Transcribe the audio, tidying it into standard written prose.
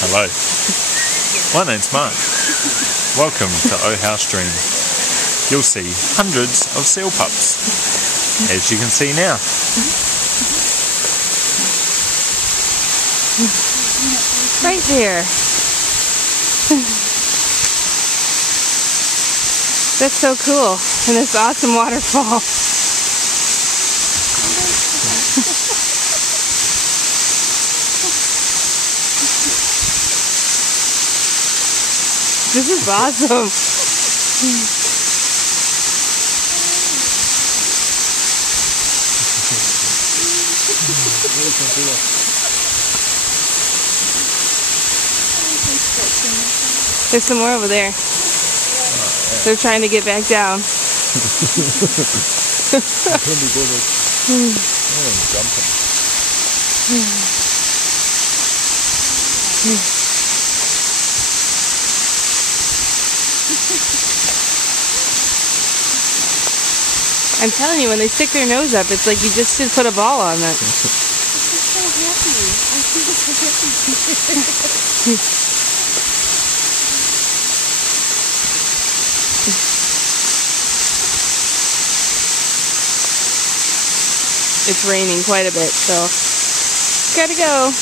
Hello, my name's Mark. Welcome to O House Dream. You'll see hundreds of seal pups, as you can see now. Right there. That's so cool. And this awesome waterfall. This is awesome. There's some more over there. They're trying to get back down. I'm telling you, when they stick their nose up, it's like you just should put a ball on it. I'm so happy. I think it's so happy. It's raining quite a bit, so gotta go.